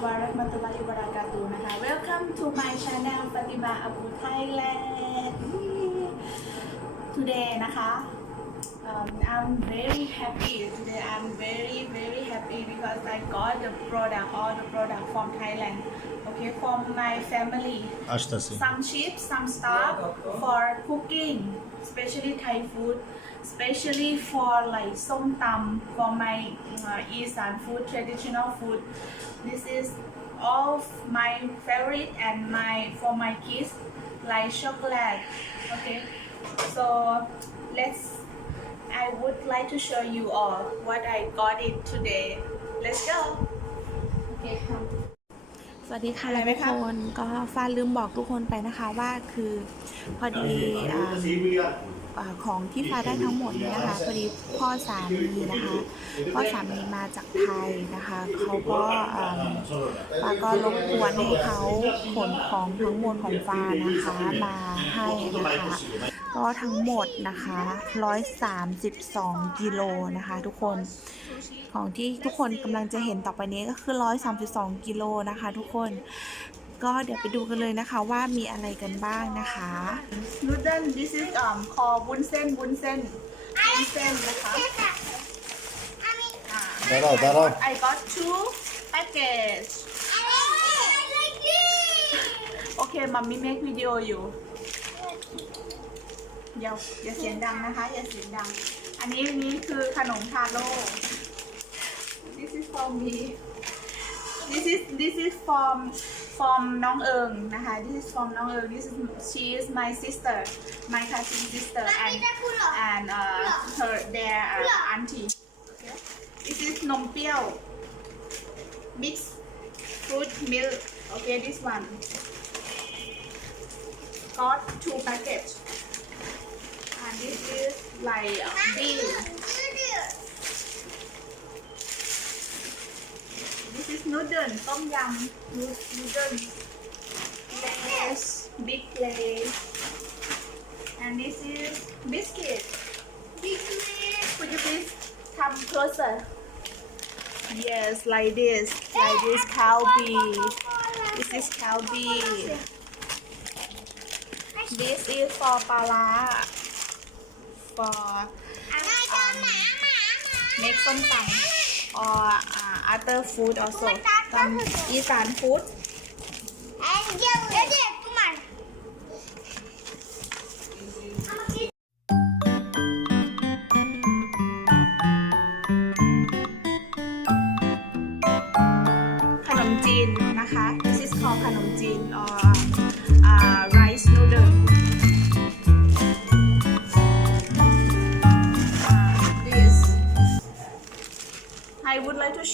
Welcome to my channel ปฏิมาอับูไทยแลนด์ Today นะคะ um, I'm very happy. Today I'm very very happy because I got the product all the product from Thailand. Okay from my family. Some chips some stuff for cooking especially Thai food, especially for like som tam for my uh, Isan food, traditional food. This is all my favorite and my for my kids like chocolate. Okay, so let's. I would like to show you all what I got it today. Let's go. Okay, come. สวัสดีค่ะอะไรไหมทุกคะคนก็ฟ้าลืมบอกทุกคนไปนะคะว่าคือพอดีอ่าอ่าของที่ฟ้าได้ทั้งหมดเนี่ยนะคะพอดีพ่อสามีนะคะพ่อสามีมาจากไทยนะคะเขาก็อ่าฟ้าก็รบกวนให้เขาขนของทั้งหมดของฟ้านะคะมาให้นะคะ ก็ทั้งหมดนะคะ 132 กิโลนะคะ ทุกคน ของที่ทุกคนกำลังจะเห็นต่อไปนี้ก็คือ 132 กิโลนะคะ ทุกคน ก็เดี๋ยวไปดูกันเลยนะคะว่ามีอะไรกันบ้างนะคะ Noodle this is um คอบุนเส้นบุนเส้นบุนเส้นนะคะได้แล้วได้แล้ว I got two package Okay mommy make video อยู่ อย่าอย่าเสียงดังนะคะ อย่าเสียงดัง อันนี้นี่คือขนมทาโร่ this is for me this is this is from from น้องเอิงนะคะ this is from น้องเอิง this is she is my sister my cousin sister and and uh, her their uh, auntie okay? this is นมเปรี้ยว mix fruit milk okay this one got two package and This is like a. This is noodle, tom yum, noodle. Yes, big plate. And this is biscuit. Biscuit. Could you please come closer? Yes, like this, like this cow beef. This is cow beef. This is for pala. ปลาร้า for make ส้มตำ or uh, other food also ตำอีสาน food ข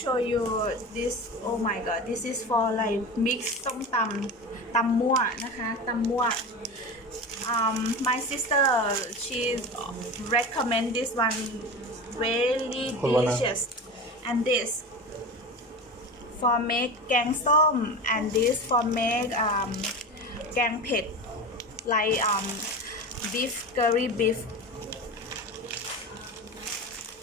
show you this oh my god this is for like mix ส้มตำตำมั่วนะคะตำมั่ว um my sister she recommend this one very Hold on, ah. delicious and this for make แกงส้ม and this for make um แกงเผ็ด like um beef curry beef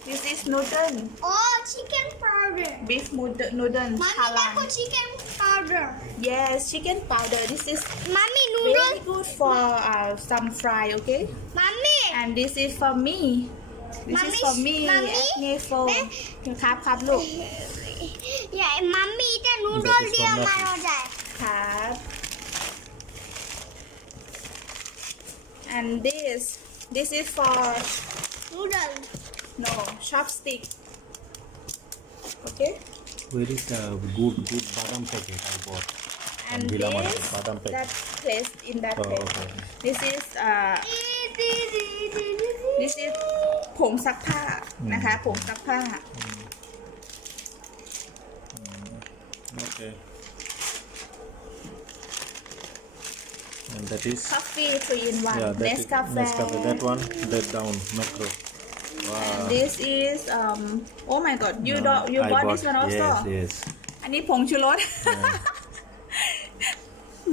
this is noodle Oh, chicken powder. Beef noodle, noodles. Mommy, chicken powder. Yes, chicken powder. This is Mommy noodle. Very good for uh, some fry, okay? Mommy. And this is for me. This Mommy, is for me. Mommy. Acne for. Eh? ครับครับลูก Yeah, mommy, the noodle dear, for nothing. Manojai. and this this is for Noodle. no chopstick okay Where is the good good badam packet I bought? and And Villa Market, this badam packet. that place in that Oh, place okay. this is uh this is ผงซักผ้านะคะผงซักผ้า Okay. And that is coffee three in one yeah that is Nescafe Nescafe. That one that down macro. Wow. this is um oh my god you do you I bought this one also Yes, yes. อันนี้ผงชูรส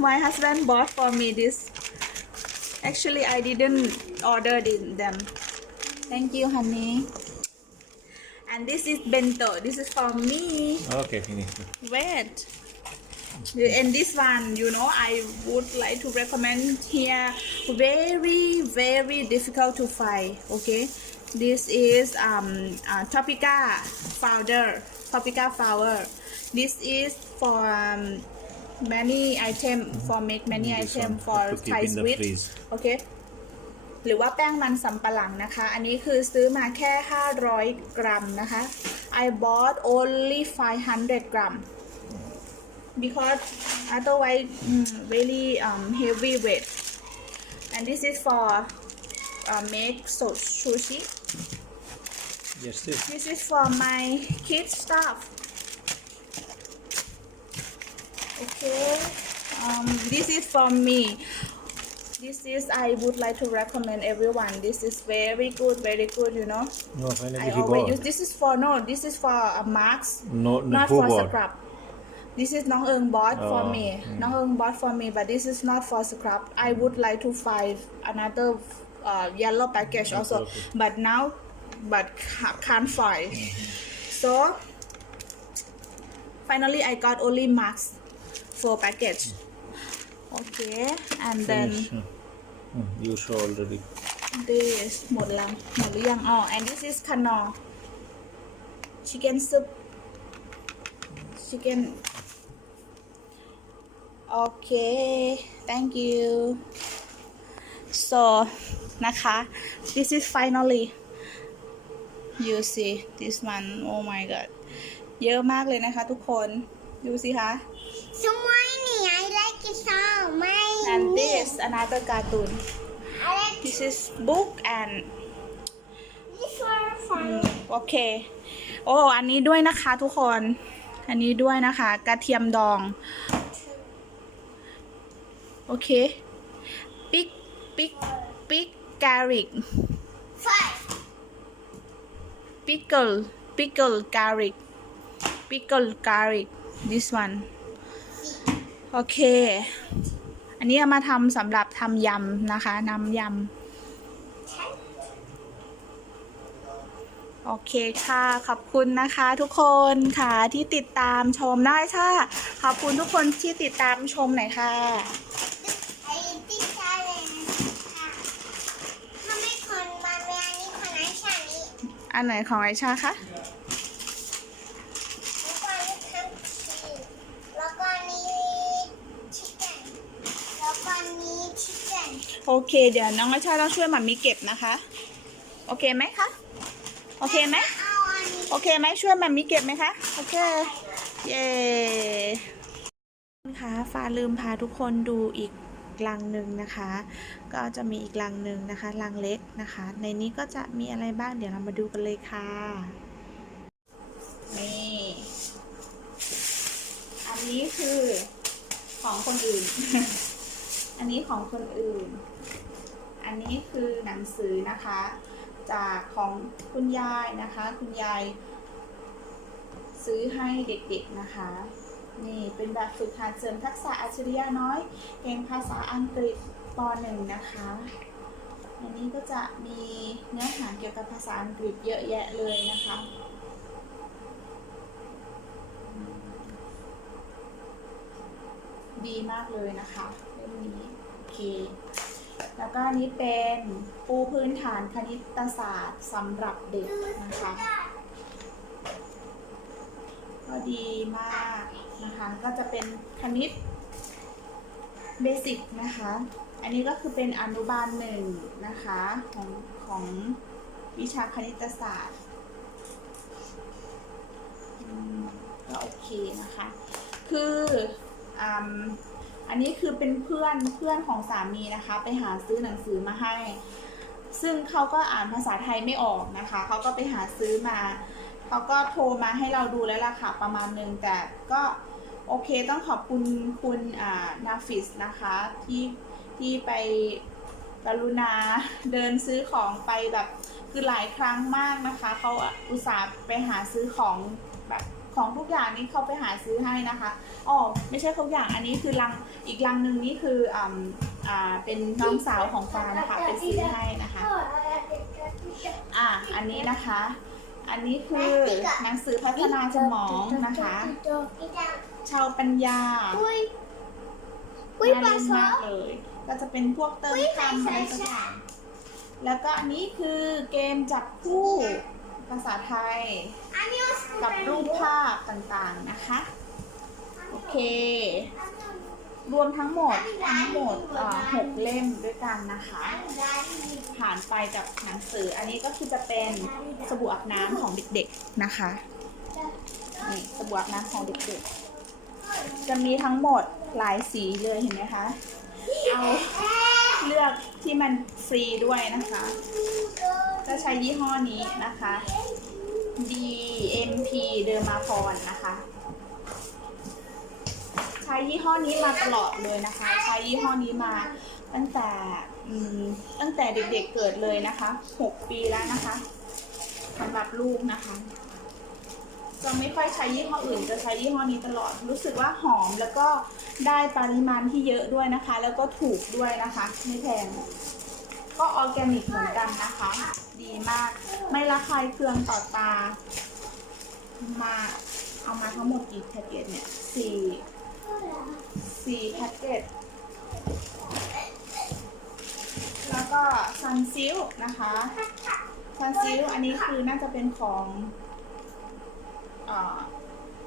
My husband bought for me this actually I didn't order the- them thank you honey and this is bento this is for me Okay, finish. wait and this one you know I would like to recommend here very very difficult to find okay this is um uh, Topica powder Topica flower this is for um, many item for make many This item one for to keep Thai in the sweet freeze. โอเคหรือว่าแป้งมันสำปะหลังนะคะ อันนี้คือซื้อมาแค่ 500 กรัมนะคะ I bought only 500 gram because otherwise mm, very um, heavy weight and this is for uh, make so sushi Yes, this. This is for my kids stuff. Okay. Um, this is for me. This is I would like to recommend everyone. This is very good, very good. You know. No, I always use. This is for no. This is for uh, a max. No, no not for board. scrub. This is not Eung bought oh, for me. Mm. Not Eung bought for me, but this is not for scrub. I would like to find another uh, yellow package also okay. but now but ca- can't find so finally I got only marks for package okay and then Finish. Hmm, You show already. this หมดแล้วหมดหรือยังอ๋อ and this is คานอ chicken soup chicken okay thank you so นะคะ this is finally you see this one oh my god เยอะมากเลยนะคะทุกคนดูสิคะ So many. I like it so many. and this another cartoon I like this is book and this one fun. โอเคโอ้อันนี้ด้วยนะคะทุกคน อันนี้ด้วยนะคะ กระเทียมดอง โอเค ปิก ปิก ปิก การิก Five. ปิกเกิลปิกเกิลการิกปิกเกิลการิก this one โอเค อันนี้เอามาทำสำหรับทำยำนะคะน้ำยำ โอเคค่ะ ขอบคุณนะคะทุกคนค่ะที่ติดตามชมได้ค่ะ ขอบคุณทุกคนที่ติดตามชมหน่อยค่ะ I think challenge. ถ้าไม่คนบางเวลานี้คนนั้นฉันนี้ อันไหนของไอชาคะแล้วก็อันนี้ทำชีสแล้วก็อันนี้ชิคเก้นแล้วก็อันนี้ชิคเก้นโอเค เดี๋ยวน้องไอชาต้องช่วยหมามีเก็บนะคะ โอเคไหมคะ โอเคไหมเอาอันนี้โอเคไหมช่วยหมามีเก็บไหมคะ โอเค เย้ค่ะฟ้าลืมพาทุกคนดูอีก ลังหนึ่งนะคะ ก็จะมีอีกลังหนึ่งนะคะลังเล็กนะคะ ในนี้ก็จะมีอะไรบ้างเดี๋ยวเรามาดูกันเลยค่ะ นี่ อันนี้คือของคนอื่น อันนี้ของคนอื่น อันนี้คือหนังสือนะคะ จากของคุณยายนะคะ คุณยายซื้อให้เด็กๆนะคะ นี่เป็นแบบฝึกหัดเสริมทักษะอัจฉริยะน้อยเรียนภาษาอังกฤษป .1 นะคะอันนี้ก็จะมีเนื้อหาเกี่ยวกับภาษาอังกฤษเยอะแยะเลยนะคะดีมากเลยนะคะเล่มนี้โอเค แล้วก็นนี้เป็นปูพื้นฐานคณิตศาสตร์สำหรับเด็กนะคะ ก็ดีมาก นะคะ ก็จะเป็นคณิตเบสิกนะคะ อันนี้ก็คือเป็นอนุบาลหนึ่งนะคะของของวิชาคณิตศาสตร์ก็โอเคนะคะ คืออันนี้คือเป็นเพื่อนเพื่อนของสามีนะคะ ไปหาซื้อหนังสือมาให้ ซึ่งเขาก็อ่านภาษาไทยไม่ออกนะคะ เขาก็ไปหาซื้อมา เขาก็โทรมาให้เราดูแล้วล่ะค่ะประมาณนึงแต่ก็โอเคต้องขอบคุณคุณอ่านาฟิสนะคะที่ที่ไปกรุณาเดินซื้อของไปแบบคือหลายครั้งมากนะคะ เขาอุตส่าห์ไปหาซื้อของแบบของทุกอย่างนี้เขาไปหาซื้อให้นะคะอ๋อไม่ใช่ทุกอย่างอันนี้คือลังอีกลังหนึ่งนี่คืออ่าอ่าเป็นน้องสาวของฟานะคะไปซื้อให้นะคะอะอันนี้นะคะ อันนี้คือหนังสือพัฒนาสมองนะคะ ชาวปัญญาอุ้ยอุ้ยน่าปลาเล่นซอมากเลย ก็จะเป็นพวกเติมอุ๊ยคำอะไรใช่สักใช่อย่างแล้วก็อันนี้คือเกมจับคู่ภาษาไทยอันนี้กับรูปภาพต่างๆนะคะ โอเค รวมทั้งหมดทั้งหมดหกเล่มด้วยกันนะคะ ผ่านไปกับหนังสืออันนี้ก็คือจะเป็นสบู่อาบน้ำของเด็กๆนะคะนี่สบู่อาบน้ำของเด็กๆ จะมีทั้งหมดหลายสีเลยเห็นไหมคะ เอาเลือกที่มันฟรีด้วยนะคะ จะใช้ยี่ห้อนี้นะคะ DMP เดอร์มาพรนะคะ ช้ยี่ห้อนี้มาตลอดเลยนะคะ ใช้ยี่ห้อนี้มาตั้งแต่ตั้งแต่เด็กๆเกิดเลยนะคะ6ปีแล้วนะคะสำหรับลูกนะคะจะไม่ค่อยใช้ยี่ห้ออื่น จะใช้ยี่ห้อนี้ตลอด รู้สึกว่าหอมแล้วก็ได้ปริมาณที่เยอะด้วยนะคะ แล้วก็ถูกด้วยนะคะ ไม่แพง ก็ออร์แกนิกเหมือนกันนะคะ ดีมาก ไม่ระคายเคืองต่อตา มาเอามาทั้งหมดกี่แพ็กเกจเนี่ยสี่ สี่แพ็กเกจแล้วก็ซันซิลนะคะซันซิลอันนี้คือน่าจะเป็นของออ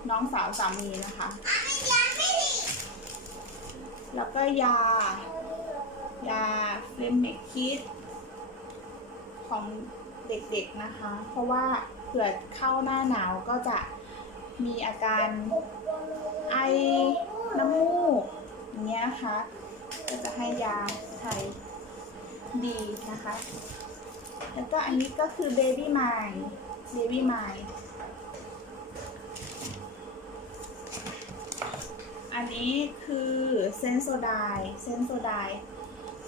น้องสาวสามีนะคะ แล้วก็ยา ยาเฟลมเมกคิดของเด็กๆนะคะ เพราะว่าเผื่อเข้าหน้าหนาวก็จะมีอาการไอ น้ำมูกอย่างเงี้ยนะคะก็จะให้ยาไทยดีนะคะ แล้วก็อันนี้ก็คือ Baby m i n d Baby m i n d อันนี้คือเซนโซไดเซนโซได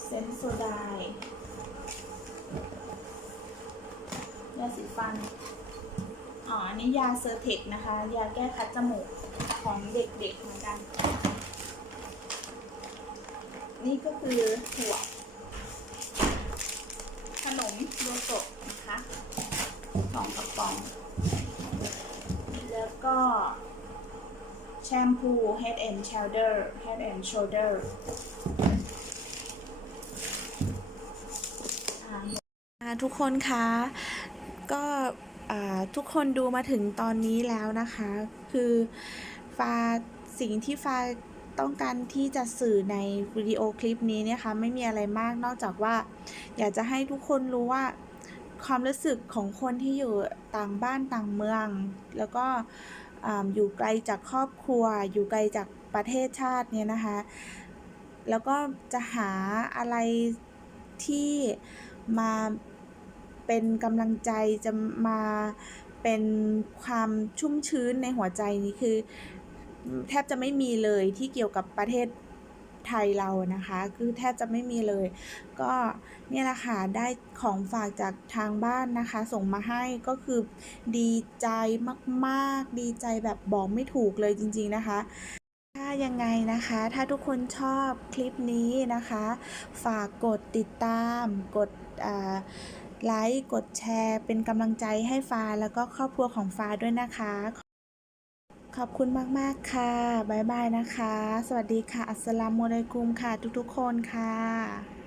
เซนโซไดยาสีฟัน อ๋อ อันนี้ยาเซอร์เทคนะคะ ยาแก้คัดจมูกของเด็กๆเหมือนกัน นี่ก็คือหัวขนมโดโซะนะคะสองกระป๋อง แล้วก็แชมพู Head and Shoulder Head and Shoulder อ่าอ่าทุกคนคะ ก็อ่าทุกคนดูมาถึงตอนนี้แล้วนะคะ คือฟ้าสิ่งที่ฟ้า ต้องการที่จะสื่อในวิดีโอคลิปนี้เนี่ยค่ะไม่มีอะไรมากนอกจากว่า อยากจะให้ทุกคนรู้ว่าความรู้สึกของคนที่อยู่ต่างบ้านต่างเมือง แล้วก็อ่าอยู่ไกลจากครอบครัว อยู่ไกลจากประเทศชาติเนี่ยนะคะ แล้วก็จะหาอะไรที่มาเป็นกำลังใจจะมาเป็นความชุ่มชื้นในหัวใจนี่คือ แทบจะไม่มีเลยที่เกี่ยวกับประเทศไทยเรานะคะ คือแทบจะไม่มีเลย ก็เนี่ยแหละค่ะได้ของฝากจากทางบ้านนะคะ ส่งมาให้ก็คือดีใจมากๆ ดีใจแบบบอกไม่ถูกเลยจริง ๆ นะคะถ้ายังไงนะคะ ถ้าทุกคนชอบคลิปนี้นะคะ ฝากกดติดตาม กดไลค์ กดแชร์ เป็นกำลังใจให้ฟ้าแล้วก็ครอบครัวของฟ้าด้วยนะคะ ขอบคุณมาก ๆ ค่ะบ๊ายบายนะคะ สวัสดีค่ะ อัสสลามุอะลัยกุมค่ะ ทุก ๆ คนค่ะ